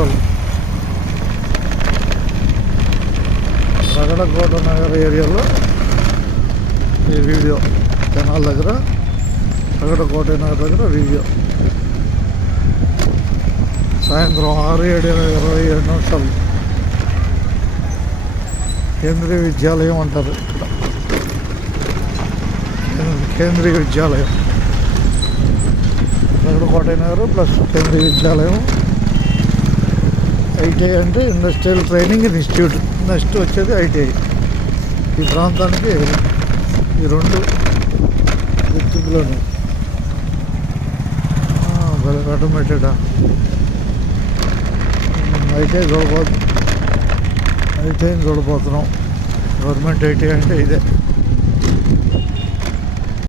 Central రగడకోట Nagar ఏరియాలో ఈ video canal దగ్గర రగడకోట నగర్ దగ్గర వీడియో సాయంత్రం 6:27 కేంద్రీయ విద్యాలయం అంటారు ఇక్కడ. కేంద్రీయ విద్యాలయం రగడకోట నగర్ ప్లస్ కేంద్రీయ విద్యాలయం. ఐటీఐ అంటే ఇండస్ట్రియల్ ట్రైనింగ్ ఇన్స్టిట్యూట్. నెక్స్ట్ వచ్చేది ఐటీఐ. ఈ ప్రాంతానికి ఈ రెండు గుర్తింపులోనే ఆటోమేటెడా ఐటీఐ చూడబోతున్నాం. గవర్నమెంట్ ఐటీఐ అంటే ఇదే.